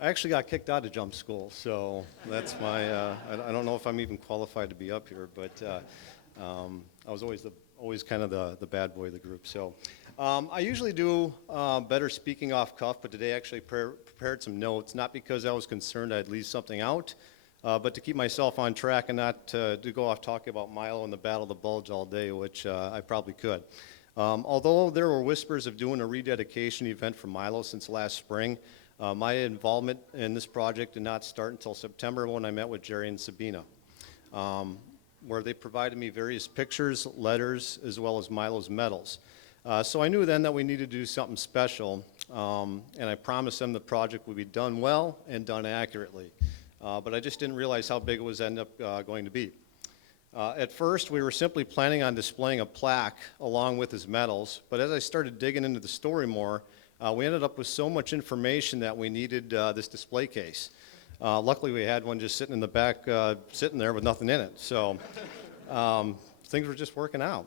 I actually got kicked out of jump school, so that's my, I don't know if I'm even qualified to be up here, but I was always kind of the bad boy of the group. So I usually do better speaking off cuff, but today I actually prepared some notes, not because I was concerned I'd leave something out, but to keep myself on track and not to go off talking about Milo and the Battle of the Bulge all day, which I probably could. Although there were whispers of doing a rededication event for Milo since last spring, my involvement in this project did not start until September when I met with Jerry and Sabina, where they provided me various pictures, letters, as well as Milo's medals. So I knew then that we needed to do something special, and I promised them the project would be done well and done accurately. But I just didn't realize how big it was end up going to be. At first, we were simply planning on displaying a plaque along with his medals, but as I started digging into the story more, we ended up with so much information that we needed this display case. Luckily, we had one just sitting in the back, sitting there with nothing in it, so things were just working out.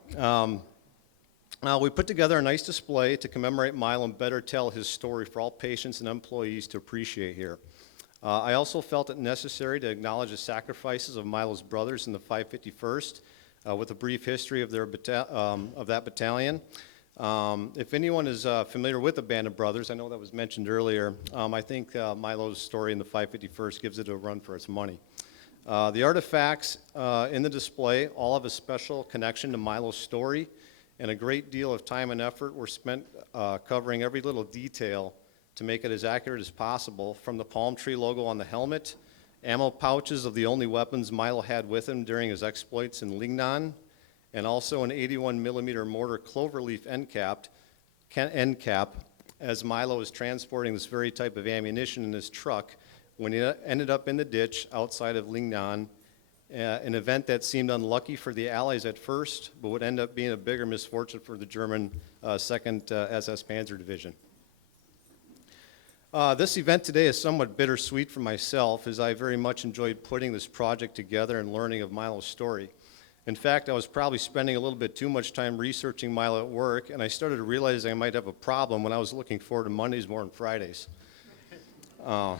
We put together a nice display to commemorate Milo and better tell his story for all patients and employees to appreciate here. I also felt it necessary to acknowledge the sacrifices of Milo's brothers in the 551st with a brief history of that battalion. If anyone is familiar with the Band of Brothers, I know that was mentioned earlier, I think Milo's story in the 551st gives it a run for its money. The artifacts in the display all have a special connection to Milo's story, and a great deal of time and effort were spent covering every little detail to make it as accurate as possible, from the palm tree logo on the helmet, ammo pouches of the only weapons Milo had with him during his exploits in Lignan, and also an 81 millimeter mortar cloverleaf end cap, as Milo was transporting this very type of ammunition in his truck when he ended up in the ditch outside of Lignan, an event that seemed unlucky for the Allies at first, but would end up being a bigger misfortune for the German 2nd SS Panzer Division. This event today is somewhat bittersweet for myself, as I very much enjoyed putting this project together and learning of Milo's story. In fact, I was probably spending a little bit too much time researching Milo at work, and I started to realize I might have a problem when I was looking forward to Mondays more than Fridays. I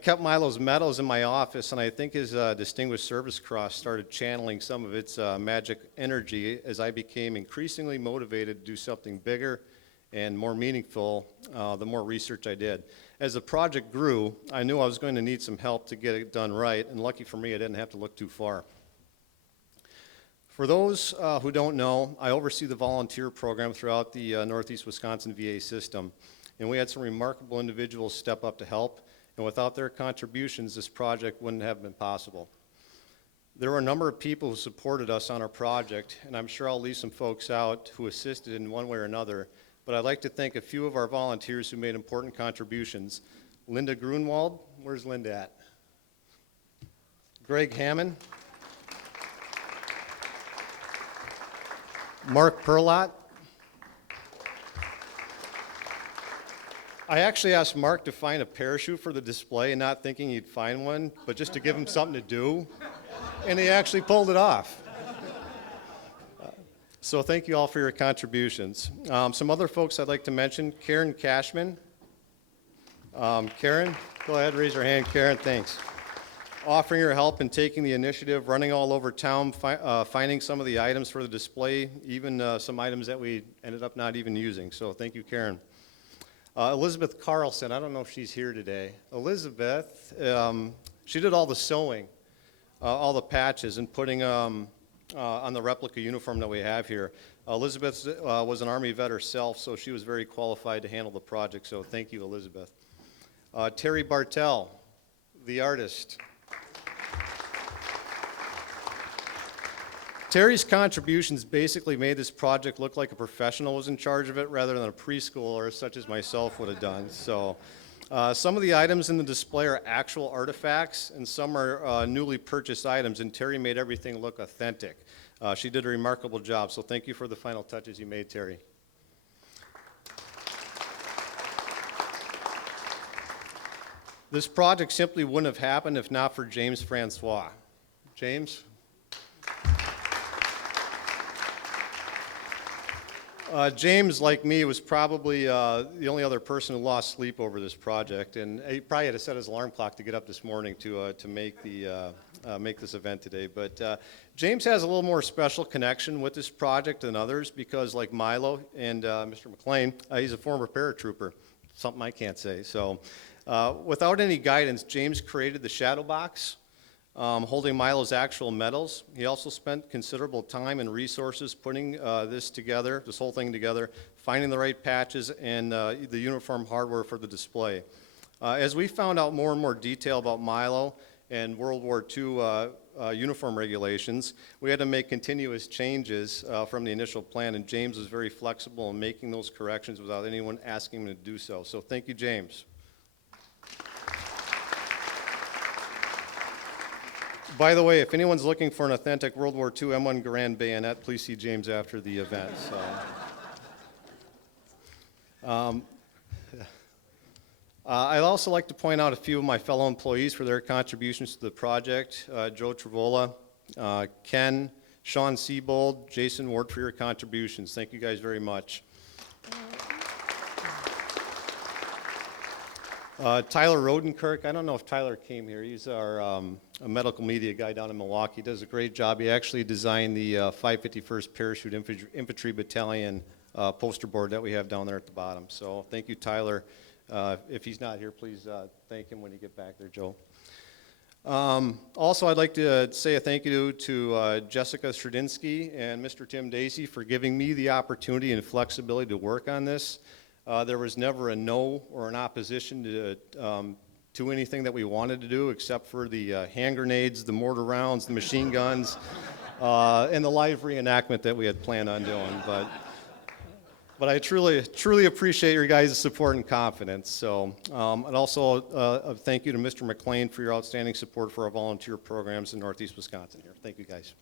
kept Milo's medals in my office, and I think his Distinguished Service Cross started channeling some of its magic energy as I became increasingly motivated to do something bigger and more meaningful the more research I did. As the project grew, I knew I was going to need some help to get it done right, and lucky for me, I didn't have to look too far. For those who don't know, I oversee the volunteer program throughout the Northeast Wisconsin VA system, and we had some remarkable individuals step up to help, and without their contributions, this project wouldn't have been possible. There were a number of people who supported us on our project, and I'm sure I'll leave some folks out who assisted in one way or another, but I'd like to thank a few of our volunteers who made important contributions. Linda Grunwald, where's Linda at? Greg Hammond. Mark Perlott. I actually asked Mark to find a parachute for the display, not thinking he'd find one, but just to give him something to do, and he actually pulled it off. So thank you all for your contributions. Some other folks I'd like to mention, Karen Cashman. Karen, go ahead, raise your hand. Karen, thanks. Offering her help and taking the initiative, running all over town, finding some of the items for the display, even some items that we ended up not even using. So thank you, Karen. Elizabeth Carlson, I don't know if she's here today. Elizabeth, she did all the sewing, all the patches, and putting on the replica uniform that we have here. Elizabeth was an Army vet herself, so she was very qualified to handle the project, so thank you, Elizabeth. Terry Bartell, the artist. Terry's contributions basically made this project look like a professional was in charge of it rather than a preschooler such as myself would have done. So some of the items in the display are actual artifacts, and some are newly purchased items, and Terry made everything look authentic. She did a remarkable job, so thank you for the final touches you made, Terry. This project simply wouldn't have happened if not for James Francois. James? James, like me, was probably the only other person who lost sleep over this project, and he probably had to set his alarm clock to get up this morning to make this event today. But James has a little more special connection with this project than others because, like Milo and Mr. McLean, he's a former paratrooper. Something I can't say. So, without any guidance, James created the shadow box, holding Milo's actual medals. He also spent considerable time and resources putting this whole thing together, finding the right patches and the uniform hardware for the display. As we found out more and more detail about Milo and World War II uniform regulations, we had to make continuous changes from the initial plan, and James was very flexible in making those corrections without anyone asking him to do so. So thank you, James. By the way, if anyone's looking for an authentic World War II M1 Garand bayonet, please see James after the event. I'd also like to point out a few of my fellow employees for their contributions to the project. Joe Travola, Ken, Sean Siebold, Jason Ward for your contributions. Thank you guys very much. Tyler Rodenkirk, I don't know if Tyler came here. He's our a medical media guy down in Milwaukee. He does a great job. He actually designed the 551st Parachute Infantry Battalion poster board that we have down there at the bottom. So thank you, Tyler. If he's not here, please thank him when you get back there, Joe. Also, I'd like to say a thank you to Jessica Stradinsky and Mr. Tim Dacey for giving me the opportunity and flexibility to work on this. There was never a no or an opposition to anything that we wanted to do except for the hand grenades, the mortar rounds, the machine guns, and the live reenactment that we had planned on doing. But I truly appreciate your guys' support and confidence. So, and also a thank you to Mr. McLean for your outstanding support for our volunteer programs in Northeast Wisconsin here. Thank you, guys.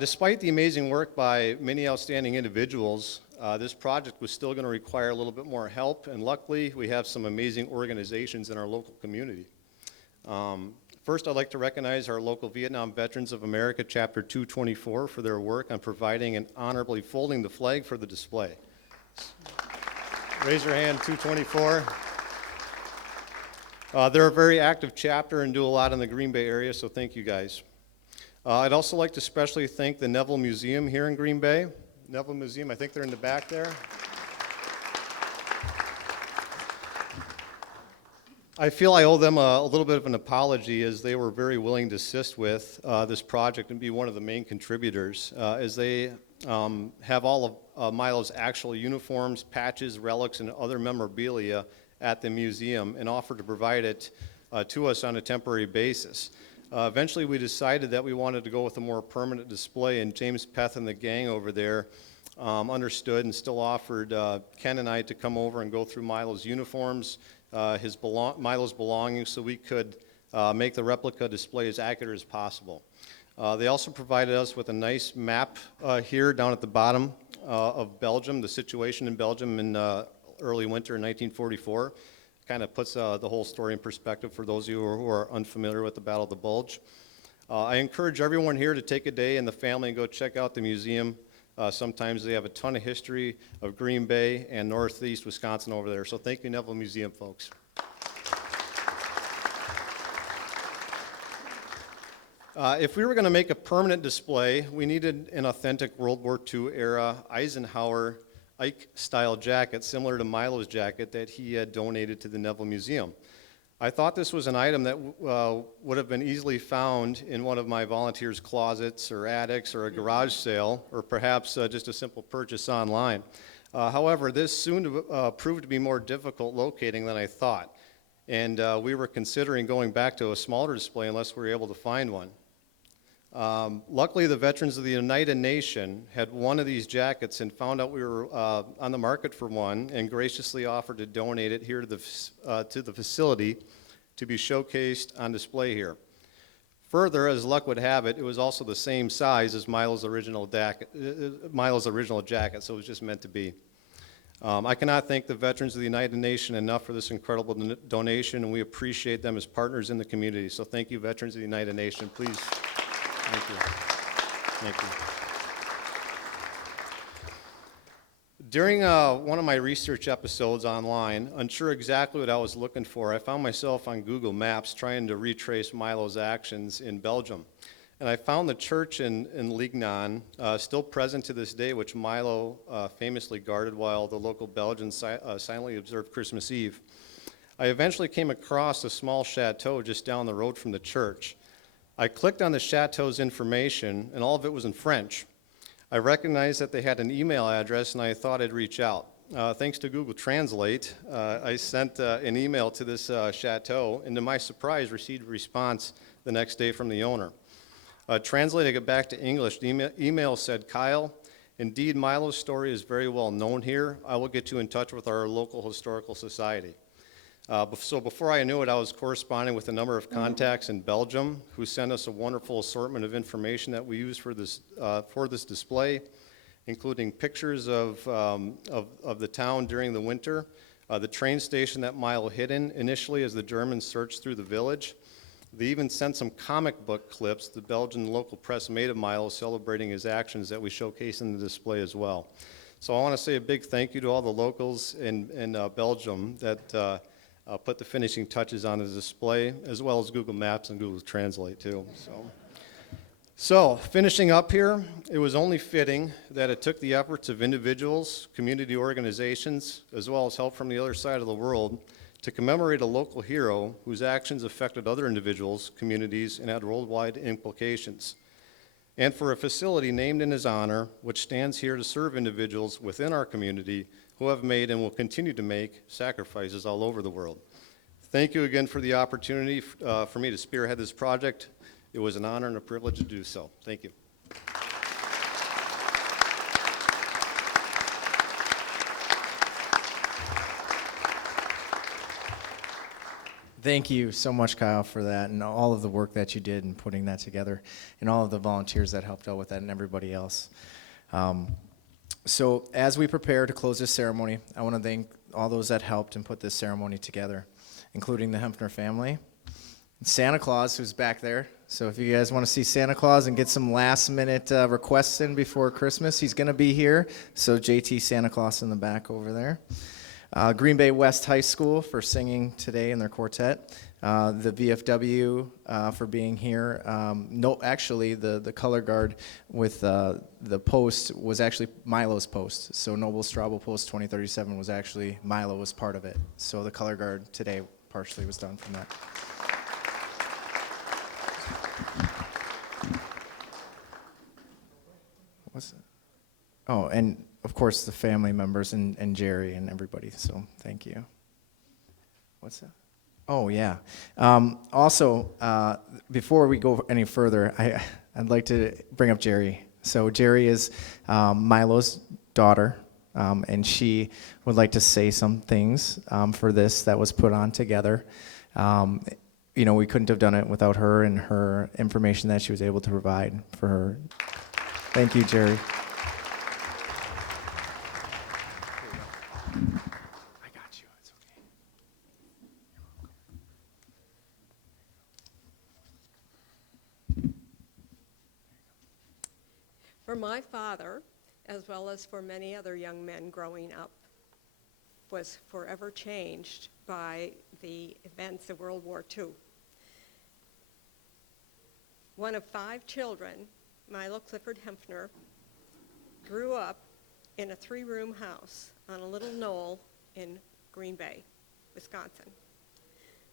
Despite the amazing work by many outstanding individuals, this project was still going to require a little bit more help, and luckily we have some amazing organizations in our local community. First, I'd like to recognize our local Vietnam Veterans of America Chapter 224 for their work on providing and honorably folding the flag for the display. Raise your hand, 224. They're a very active chapter and do a lot in the Green Bay area, so thank you guys. I'd also like to especially thank the Neville Museum here in Green Bay. Neville Museum, I think they're in the back there. I feel I owe them a little bit of an apology as they were very willing to assist with this project and be one of the main contributors as they have all of Milo's actual uniforms, patches, relics, and other memorabilia at the museum and offered to provide it to us on a temporary basis. Eventually, we decided that we wanted to go with a more permanent display, and James Peth and the gang over there understood and still offered Ken and I to come over and go through Milo's uniforms, Milo's belongings, so we could make the replica display as accurate as possible. They also provided us with a nice map here down at the bottom of Belgium, the situation in Belgium in early winter in 1944. Kind of puts the whole story in perspective for those of you who are unfamiliar with the Battle of the Bulge. I encourage everyone here to take a day and the family and go check out the museum. Sometimes they have a ton of history of Green Bay and Northeast Wisconsin over there. So thank you, Neville Museum folks. If we were going to make a permanent display, we needed an authentic World War II era Eisenhower Ike-style jacket, similar to Milo's jacket that he had donated to the Neville Museum. I thought this was an item that would have been easily found in one of my volunteers' closets or attics or a garage sale, or perhaps just a simple purchase online. However, this soon proved to be more difficult locating than I thought, and we were considering going back to a smaller display unless we were able to find one. Luckily, the Veterans of the United Nation had one of these jackets and found out we were on the market for one and graciously offered to donate it here to the facility to be showcased on display here. Further, as luck would have it, it was also the same size as Milo's original jacket, so it was just meant to be. I cannot thank the Veterans of the United Nation enough for this incredible donation, and we appreciate them as partners in the community. So thank you, Veterans of the United Nation. Please. Thank you. Thank you. During one of my research episodes online, unsure exactly what I was looking for, I found myself on Google Maps trying to retrace Milo's actions in Belgium. And I found the church in Lignan, still present to this day, which Milo famously guarded while the local Belgians silently observed Christmas Eve. I eventually came across a small chateau just down the road from the church. I clicked on the chateau's information, and all of it was in French. I recognized that they had an email address, and I thought I'd reach out. Thanks to Google Translate, I sent an email to this chateau, and to my surprise, received a response the next day from the owner. Translating it back to English, the email said, "Kyle, indeed Milo's story is very well known here. I will get you in touch with our local historical society." So before I knew it, I was corresponding with a number of contacts in Belgium who sent us a wonderful assortment of information that we use for this display, including pictures of the town during the winter, the train station that Milo hid in initially as the Germans searched through the village. They even sent some comic book clips the Belgian local press made of Milo celebrating his actions that we showcase in the display as well. So I want to say a big thank you to all the locals in Belgium that put the finishing touches on the display, as well as Google Maps and Google Translate too. So finishing up here, it was only fitting that it took the efforts of individuals, community organizations, as well as help from the other side of the world to commemorate a local hero whose actions affected other individuals, communities, and had worldwide implications. And for a facility named in his honor, which stands here to serve individuals within our community who have made and will continue to make sacrifices all over the world. Thank you again for the opportunity for me to spearhead this project. It was an honor and a privilege to do so. Thank you. Thank you so much, Kyle, for that and all of the work that you did in putting that together and all of the volunteers that helped out with that and everybody else. So as we prepare to close this ceremony, I want to thank all those that helped and put this ceremony together, including the Hempner family, Santa Claus, who's back there. So if you guys want to see Santa Claus and get some last-minute requests in before Christmas, he's going to be here. So JT Santa Claus in the back over there. Green Bay West High School for singing today in their quartet. The VFW for being here. No, actually, the color guard with the post was actually Milo's post. So Noble Straubel Post 2037 was actually, Milo was part of it. So the color guard today partially was done from that. What's that? Oh, and of course the family members and Jerry and everybody, so thank you. What's that? Oh, yeah. Also, before we go any further, I'd like to bring up Jerry. So Jerry is Milo's daughter, and she would like to say some things for this that was put on together. You know, we couldn't have done it without her and her information that she was able to provide for her. Thank you, Jerry. I got you. It's okay. For my father, as well as for many other young men growing up, was forever changed by the events of World War II. One of 5 children, Milo Clifford Hempner, grew up in a 3-room house on a little knoll in Green Bay, Wisconsin.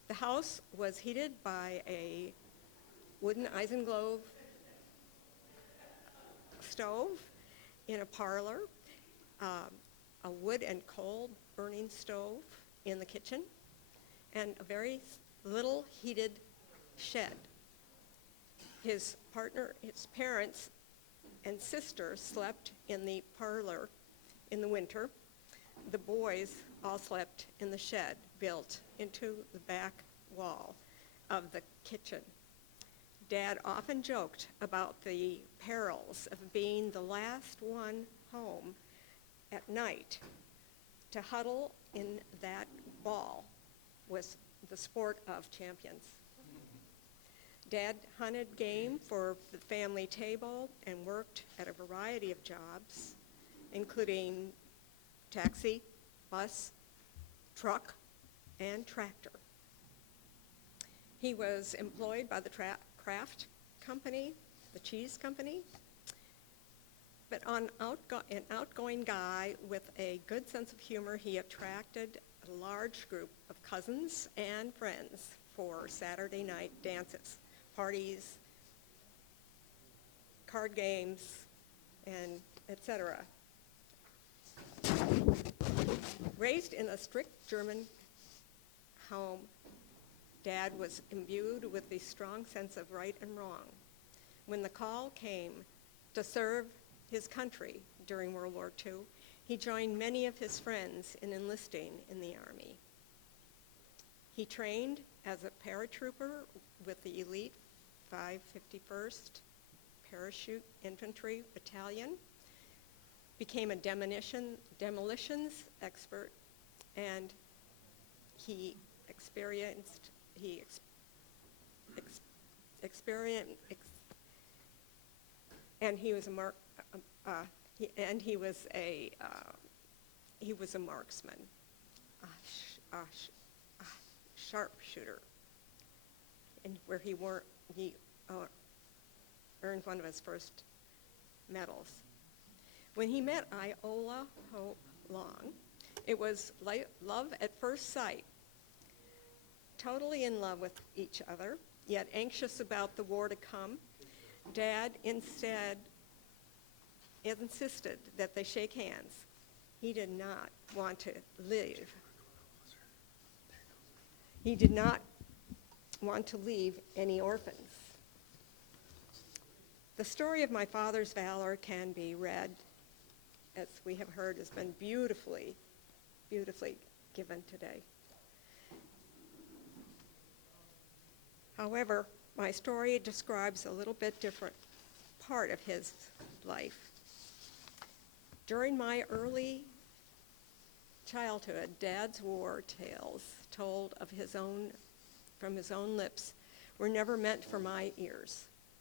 The house was heated by a wooden isinglass stove in a parlor, a wood and coal burning stove in the kitchen, and a very little heated shed. His parents and sister slept in the parlor in the winter. The boys all slept in the shed built into the back wall of the kitchen. Dad often joked about the perils of being the last one home at night. To huddle in that ball was the sport of champions. Dad hunted game for the family table and worked at a variety of jobs, including taxi, bus, truck, and tractor. He was employed by the Kraft Company, the cheese company, but an outgoing guy with a good sense of humor, he attracted a large group of cousins and friends for Saturday night dances, parties, card games, and etc. Raised in a strict German home, Dad was imbued with a strong sense of right and wrong. When the call came to serve his country during World War II, he joined many of his friends in enlisting in the Army. He trained as a paratrooper with the elite 551st Parachute Infantry Battalion, became a demolitions expert, and he experienced and he was a marksman, a sharpshooter, and where he earned one of his first medals. When he met Iola Hope Long, it was love at first sight. Totally in love with each other, yet anxious about the war to come, Dad instead insisted that they shake hands. He did not want to leave. He did not want to leave any orphans. The story of my father's valor can be read, as we have heard, has been beautifully given today. However, my story describes a little bit different part of his life. During my early childhood, Dad's war tales told of from his own lips were never meant for my ears.